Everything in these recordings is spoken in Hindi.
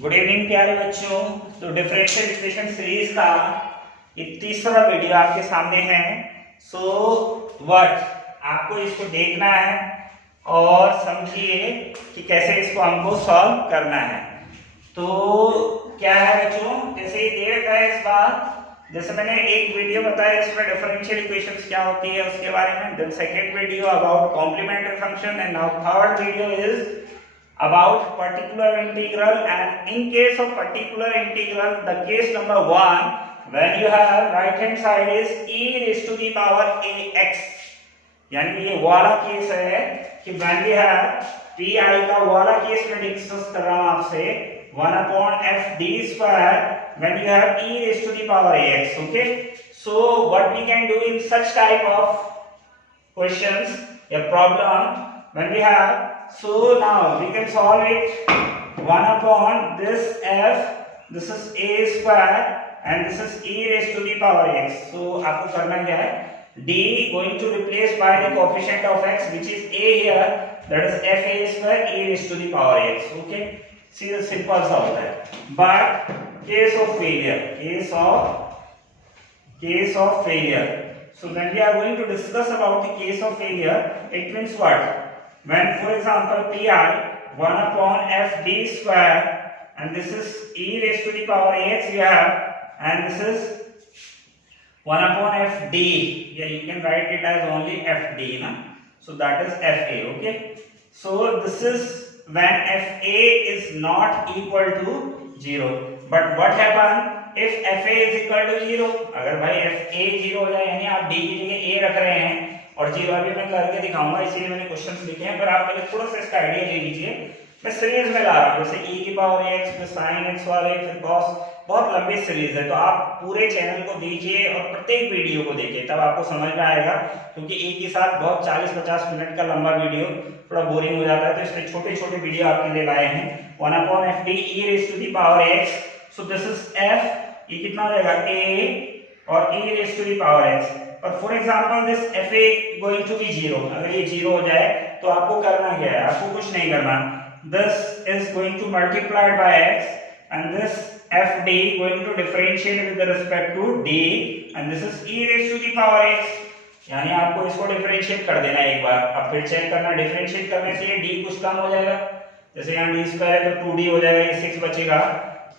गुड इवनिंग प्यारे बच्चों। तो डिफरेंशियल इक्वेशन सीरीज का ये तीसरा वीडियो आपके सामने है। सो व्हाट आपको इसको देखना है और समझिए कि कैसे इसको हमको सॉल्व करना है। तो क्या है बच्चों, जैसे ही दे रखा है इस बार, जैसे मैंने एक वीडियो बताया इसमें डिफरेंशियल इक्वेशंस क्या होती है उसके बारे में, then second video about complementary function, and now third video is about particular integral. And in case of particular integral, the case number 1, when you have right hand side is e raised to the power ax, यानी ये वाला केस है कि when we have pi का वाला केस में डिस्कस कर रहा हूं आपसे 1 upon f d square when you have e raised to the power ax. Okay, so what we can do in such type of questions, a problem when we have, so now we can solve it 1 upon this f, this is a square and this is e raised to the power x. So आपको करना क्या है, d going to replace by the coefficient of x which is a here, that is f a square e raised to the power x. Okay, see the simple सा होता है. But case of failure, case of failure, so when we are going to discuss about the case of failure, it means what? When for example pi 1 upon f d square and this is e raised to the power ax you have, and this is 1 upon f d, yeah, you can write it as only f d na, so that is f a. Okay, so this is when f a is not equal to 0. But what happen if f a is equal to 0? अगर भाई f a 0 हो जाए, यानी आप d की जगह a रख रहे हैं और 0 अभी मैं करके दिखाऊंगा, इसीलिए मैंने क्वेश्चंस लिखे हैं, पर आप पहले थोड़ा सा इसका आइडिया ले लीजिए। मैं सीरीज में ला रहा हूं, जैसे e की पावर x फिर sin x वाले फिर cos, बहुत लंबी सीरीज है, तो आप पूरे चैनल को देखिए और प्रत्येक वीडियो को देखिए, तब आपको समझ में आएगा। क्योंकि एक ही साथ बहुत 40-50 मिनट का लंबा वीडियो थोड़ा बोरिंग हो जाता है, तो इसलिए छोटे छोटे वीडियो आपके लिए लाए हैं। 1 upon f d e raised to the power x, so this is f, ये कितना हो जाएगा a और e raised to the power x। और for example this F A going to be 0, अगर ये 0 हो जाए तो आपको करना क्या है, आपको कुछ नहीं करना, this is going to multiplied by x and this F D going to differentiate with respect to d and this is e raise to the power x। यानी आपको इसको डिफरेंशिएट कर देना है एक बार, अब फिर चेक करना, डिफरेंशिएट करने से ये d कुछ कम हो जाएगा, जैसे यहाँ d स्क्वायर है तो 2d हो जाएगा, ये 6 बचेगा,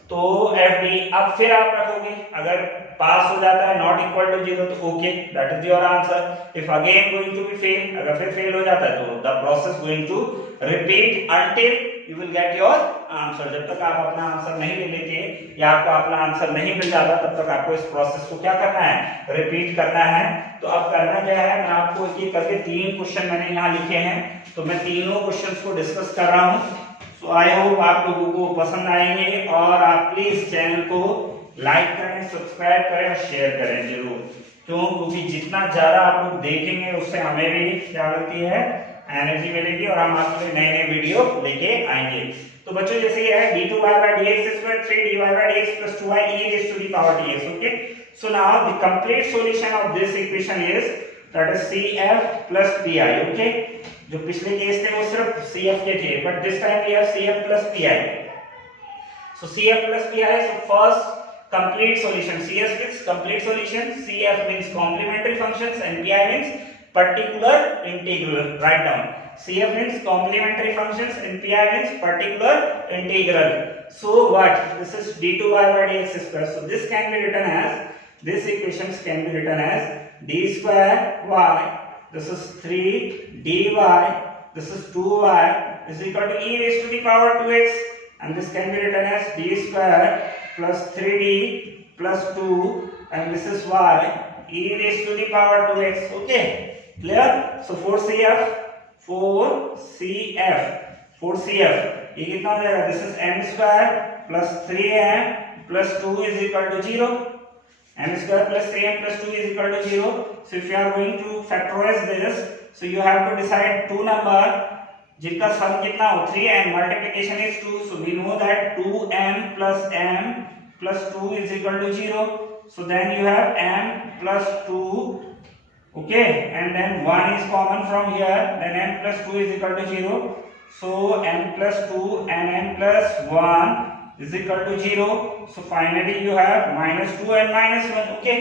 तो एफ डी। अब फिर आप रखोगे, अगर पास हो जाता है नॉट इक्वल टू 0 तो okay, that is your answer. If again going to be fail, अगर फिर फेल हो जाता है तो the process going to repeat until you will get your answer. जब तक आप अपना आंसर नहीं ले लेते या आपको अपना आंसर नहीं मिल जाता, तब तक आपको इस प्रोसेस को क्या करना है, रिपीट करना है। तो अब करना क्या है, मैं आपको एक एक करके 3 क्वेश्चन मैंने यहाँ लिखे हैं, तो मैं तीनों क्वेश्चंस को डिस्कस कर रहा हूँ। तो आई होप आप लोगों को पसंद आएंगे और आप प्लीज चैनल को लाइक करें, सब्सक्राइब करें और शेयर करें जरूर, क्यों, क्योंकि जितना ज्यादा आप लोग देखेंगे उससे हमें भी क्या मिलती है, एनर्जी मिलेगी और हम आपके लिए नए नए वीडियो लेके आएंगे। तो बच्चों जैसे ये है d2y by dx square 3dy by dx plus 2y e raised to the power dx. Okay, so now the complete solution of this equation is that is cf plus pi. Okay, जो पिछले केस थे वो सिर्फ cf के थे, but this time we have cf plus pi. So cf plus pi, so first complete solution, cs means complete solution, cf means complementary functions and pi means particular integral. Write down, cf means complementary functions and pi means particular integral. So what, this is d2y by dx square, so this can be written as, this equations can be written as d square y, this is 3 dy, this is 2y is equal to e raised to the power 2x, and this can be written as d square plus 3d plus 2 and this is y e raised to the power 2x. Okay, clear? So 4cf ये कितना हो जाएगा, this is m square plus 3m plus 2 is equal to 0, m square plus 3m plus 2 is equal to 0. So if you are going to factorize this, so you have to decide two number जिनका सम कितना हो 3m, multiplication is 2, so we know that 2m plus 2 is equal to 0, so then you have m plus 2, okay, and then 1 is common from here, then m plus 2 is equal to 0, so m plus 2 and m plus 1 is equal to 0. So finally you have minus 2 and minus 1. Okay.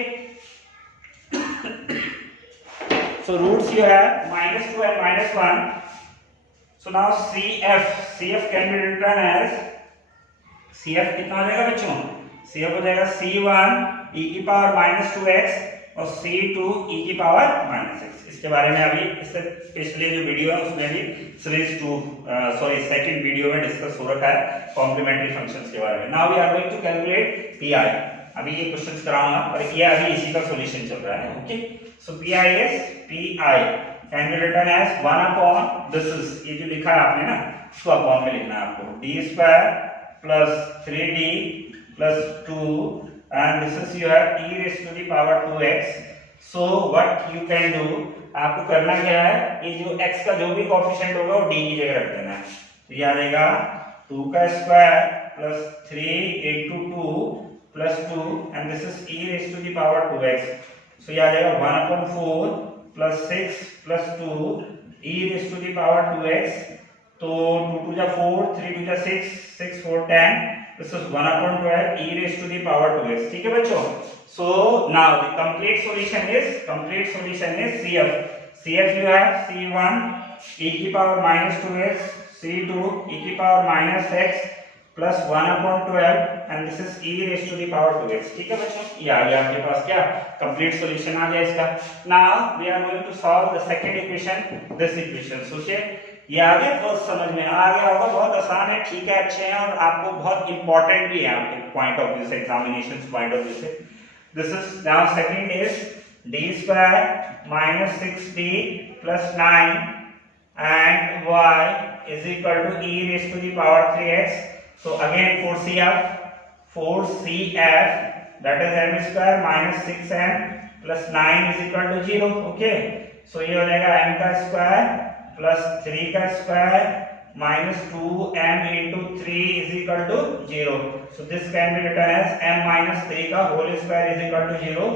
So roots you have minus 2 and minus 1. So now CF can be written as CF कितना हो जाएगा बच्चों? CF हो जाएगा C1 e की पावर माइनस 2x और C2 e की पावर माइनस x. इसके बारे में अभी इससे पिछले जो वीडियो है उसमें भी सेकंड वीडियो में डिस्कस हो रखा है कॉम्प्लीमेंट्री फंक्शंस के बारे में. Now we are going to calculate PI. अभी ये क्वेश्चंस कराऊंगा और ये अभी इसी का सॉल्यूशन चल रहा है. Okay. So PI is PI can be written as 1 upon this is ये जो लिखा है आपने ना उसको अपॉन में लिखना है आपको d² plus 3d plus 2 and this is you have e raised to the power 2x. So what you can do, आपको करना क्या है, ये जो x का जो भी कोएफिशिएंट होगा वो d की जगह रख देना है. तो ये आ जाएगा 2 का square plus 3 into 2 plus 2 and this is e raised to the power 2x. So ये आ जाएगा 1 upon 4 plus 6 plus 2 e raised to the power 2x. तो 2 to the 4, 3 to the 6, 6 4 10. This is 1 upon 12 e raised to the power 2x. ठीक है बच्चों. So now the complete solution is CF. CF you have C1 e की power minus 2x, C2 e की power minus x plus 1 upon 12 and this is e raised to the power 2x. ठीक है बच्चों. ये आ गया आपके पास क्या complete solution आ गया इसका. Now we are going to solve the second equation, this equation. Okay. ये आगे फर्स्ट समझ में आ गया होगा. बहुत आसान है. ठीक है, अच्छे हैं और आपको बहुत इंपॉर्टेंट भी है आपके पॉइंट ऑफ व्यू से, एग्जामिनेशंस पॉइंट ऑफ व्यू से. This is now second is d² minus 6d plus 9 and y is equal to e raised to the power 3x. So again for CF that is m² minus 6m plus 9 is equal to 0. Okay. So ये हो जाएगा m का स्क्वायर प्लस 3 का square minus 2m into 3 is equal to 0. So this can be written as m minus 3 का whole square is equal to 0.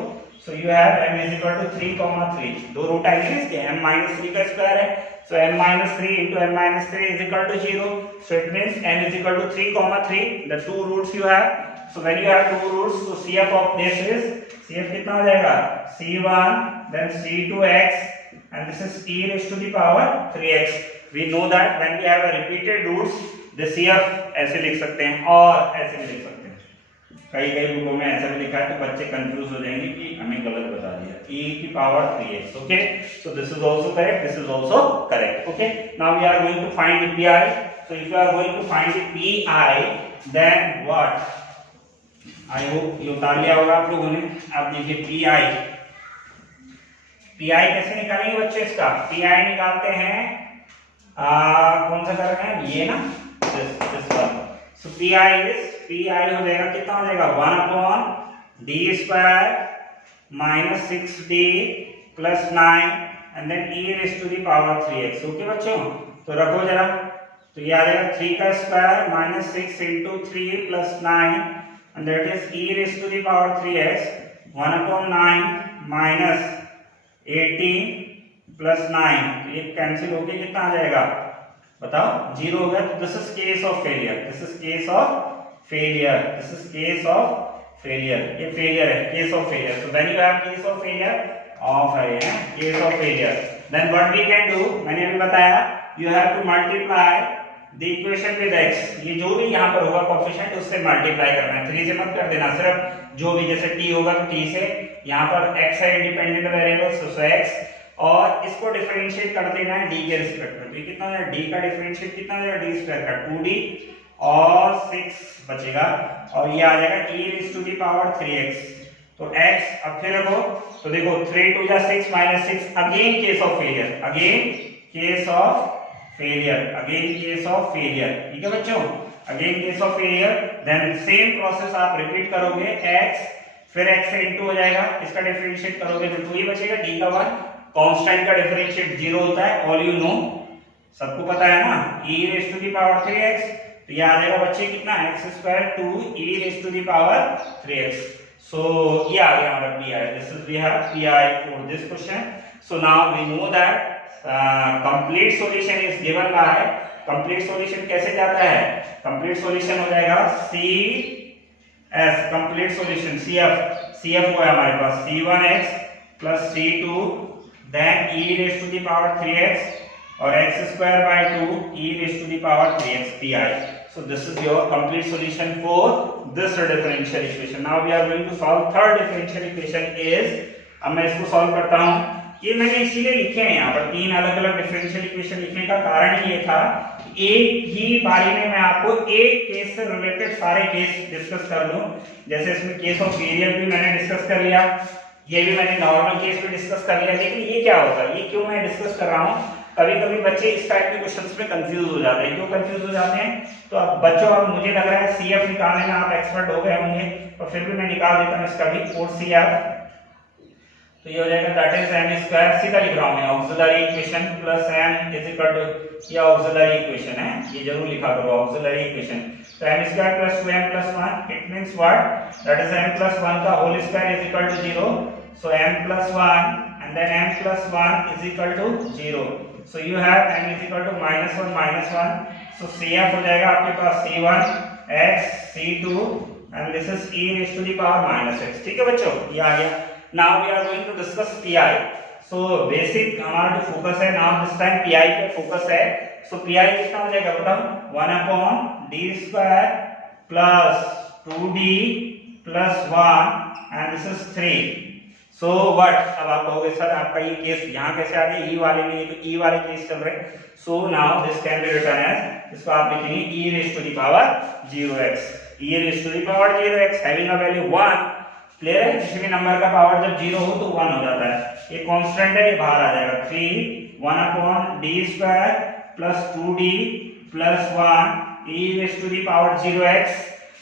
So you have m is equal to 3, 3. दो रूट आएंगे इसके. m minus 3 का स्क्वायर है. So m minus 3 into m minus 3 is equal to 0. So it means m is equal to 3, 3. The two roots you have. So when you have two roots, so CF of this is CF कितना हो जाएगा? C1 then C2x. And this is e raised to the power 3x. We know that when we have a repeated roots, the CF ऐसे लिख सकते हैं और ऐसे भी लिख सकते हैं. कई बुकों में ऐसा भी लिखा है तो बच्चे कंफ्यूज हो जाएंगे कि हमें गलत बता दिया. e की power 3x. Okay. So this is also correct. This is also correct. Okay. Now we are going to find the PI. So if you are going to find the PI, then what? I hope ये उतार लिया होगा आप लोगों ने. आप देखिए PI कैसे निकालेंगे बच्चे इसका? PI निकालते हैं कौन सा कर रहे हैं ये ना, दिस वन. सो PI हो जाएगा कितना हो जाएगा? 1 upon d² minus 6d plus 9 and then e raised to the power 3x. Okay बच्चों. तो रखो जरा. तो ये आ जाएगा 3 का square minus 6 into 3 plus 9 and that is e raised to the power 3x. 1 upon 9 minus 18 plus 9. ये कैंसिल होके कितना आ जाएगा बताओ? 0 हो गया. तो this is case of failure. ये फेलियर है. Case of failure. So when you have case of failure of है case of failure, then what we can do, मैंने अभी बताया, you have to multiply the equation with x. ये जो भी यहाँ पर होगा कोएफिशिएंट उससे मल्टीप्लाई करना है. 3 से मत कर देना, सिर्फ जो भी जैसे t होगा तो t से, यहाँ पर x है इंडिपेंडेंट वेरिएबल सो x, और इसको डिफरेंशिएट कर देना है d के रिस्पेक्ट में. तो ये कितना हो जाएगा? d का डिफरेंशिएट कितना हो जाएगा? d² का 2d और 6 बचेगा और ये आ जाएगा e raised to the power 3x. तो x अब फिर रखो तो देखो 3 to the 6 minus 6. Again case of failure. ठीक है बच्चों. Again case of failure. Then same process आप रिपीट करोगे. x फिर x से इंटू हो जाएगा, इसका डिफरेंशिएट करोगे तो 2 ही बचेगा. d का 1 कांस्टेंट का डिफरेंशिएट 0 होता है. ऑल यू नो, सबको पता है ना. e raised to the power 3x. तो ये आ जाएगा बच्चे कितना? x² 2 e raised to the power 3x. So ये आ गया हमारा PI. This is we have PI for this question. So now we know that complete solution is given by complete solution कैसे जाता है? कंप्लीट सॉल्यूशन हो जाएगा C S, complete solution CF हुआ है हमारे पास C1x plus C2 then e raise to the power 3x और x square by 2 e raise to the power 3x pi. So this is your complete solution for this differential equation. Now we are going to solve third differential equation is, अब मैं इसको सॉल्व करता हूँ. ये मैंने इसीलिए लिखे हैं यहाँ पर तीन अलग अलग डिफरेंशियल इक्वेशन लिखने का कारण ये था एक ही बारी में मैं आपको एक केस से रिलेटेड सारे केस डिस्कस कर लूं. जैसे इसमें केस ऑफ वेरिएबल भी मैंने डिस्कस कर लिया, ये भी मैंने नॉर्मल केस भी डिस्कस कर लिया. लेकिन ये क्या होगा, ये क्यों मैं डिस्कस कर रहा हूँ, कभी कभी बच्चे इस टाइप के क्वेश्चंस में कंफ्यूज हो जाते हैं. क्यों कंफ्यूज हो जाते हैं? तो अब बच्चों, अब मुझे लग रहा है CF निकालने में आप एक्सपर्ट हो गए होंगे, और फिर भी मैं निकाल देता हूँ इसका भी कोड CF. तो ये हो जाएगा दैट इज m स्क्वायर, सीधा लिख रहा हूं मैं, auxiliary equation plus m is equal to, ये ऑक्सिलरी इक्वेशन है, ये जरूर लिखा करो ऑक्सिलरी इक्वेशन. तो m square plus 2m plus 1 it means what, that is m plus 1 का whole square is equal to 0. So m plus 1 and then m plus 1 is equal to 0. So you have m is equal to -1. So CF हो जाएगा आपके पास C1 x C2 and this is e raise to the power -x. ठीक है बच्चों, ये आ गया. Now we are going to discuss PI. So basic हमारा जो फोकस है, now this time PI पे फोकस है. So PI कितना हो जाएगा बताओ, 1 upon d square plus 2d plus 1 and this is 3. So what, अब आप कहोगे सर आपका ये केस यहाँ कैसे आ गया, E वाले में, तो E वाले केस चल रहे. So now this can be written as, इसको आप लिखेंगे e raised to the power 0x. e raised to the power 0x having a value 1. Clear है, किसी भी नंबर का पावर जब 0 हो तो 1 हो जाता है. ये कांस्टेंट है, ये बाहर आ जाएगा. 3 1 upon d square plus 2d plus 1 e raise to the power 0x.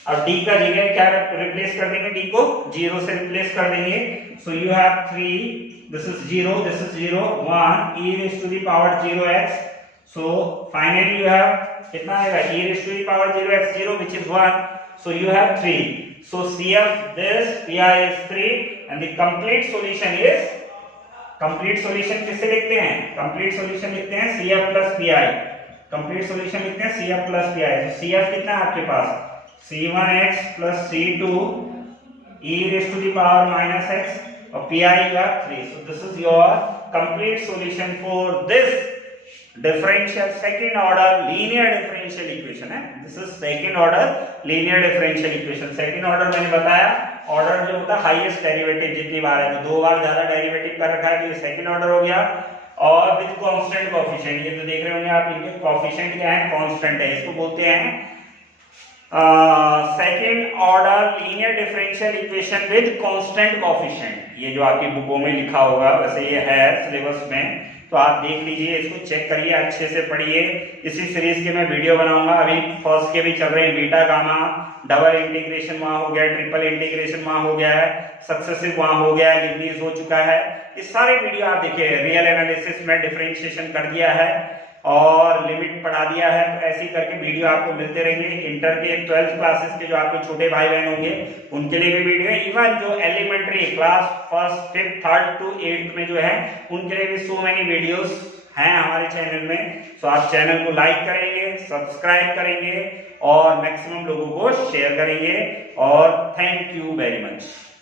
अब d का जगह क्या रिप्लेस कर देंगे, d को 0 से रिप्लेस कर देंगे. So you have 3, this is 0, this is 0, 1 e raise to the power 0x. So finally you have कितना आएगा, e raise to the power 0x 0 which is 1. So you have 3. So CF this PI is 3 and the complete solution is, complete solution किससे लिखते हैं, complete solution लिखते हैं CF plus PI. complete solution लिखते हैं CF plus PI. तो CF कितना है आपके पास, C1x plus C2 e raised to the power -x और PI you have 3. So this is your complete solution for this differential second order linear differential equation है. This is second order linear differential equation. second order मैंने बताया, ऑर्डर जो होता है हाईएस्ट डेरिवेटिव जितनी बार है, तो 2 बार ज्यादा डेरिवेटिव कर रखा है तो ये सेकंड ऑर्डर हो गया. और विद कांस्टेंट कोएफिशिएंट, ये तो देख रहे होंगे आप, इनके कोएफिशिएंट क्या है, कांस्टेंट है. इसको बोलते हैं second order linear differential equation with constant coefficient. ये जो आपकी बुकों में लिखा होगा, वैसे ये है सिलेबस में, तो आप देख लीजिए, इसको चेक करिए, अच्छे से पढ़िए. इसी सीरीज के मैं वीडियो बनाऊंगा. अभी फर्स्ट के भी चल रहे हैं, बीटा गामा, डबल इंटीग्रेशन वहां हो गया, ट्रिपल इंटीग्रेशन वहां हो गया है, सक्सेसिव वहां हो गया है, लीबनिज हो चुका है. ये सारे वीडियो आप देखिए. रियल एनालिसिस में डिफरेंशिएशन कर दिया है और लिमिट पढ़ा दिया है. तो ऐसे ही करके वीडियो आपको मिलते रहेंगे. इंटर के 12th क्लासेस के जो आपके छोटे भाई बहन होंगे उनके लिए भी वीडियो है. इवन जो elementary class 1st 5th 3rd to 8th में जो है उनके लिए भी सो मेनी वीडियोस हैं हमारे चैनल में. तो आप चैनल को लाइक करेंगे, सब्सक्राइब करेंगे और मैक्सिमम लोगों को शेयर करेंगे. और थैंक यू वेरी मच.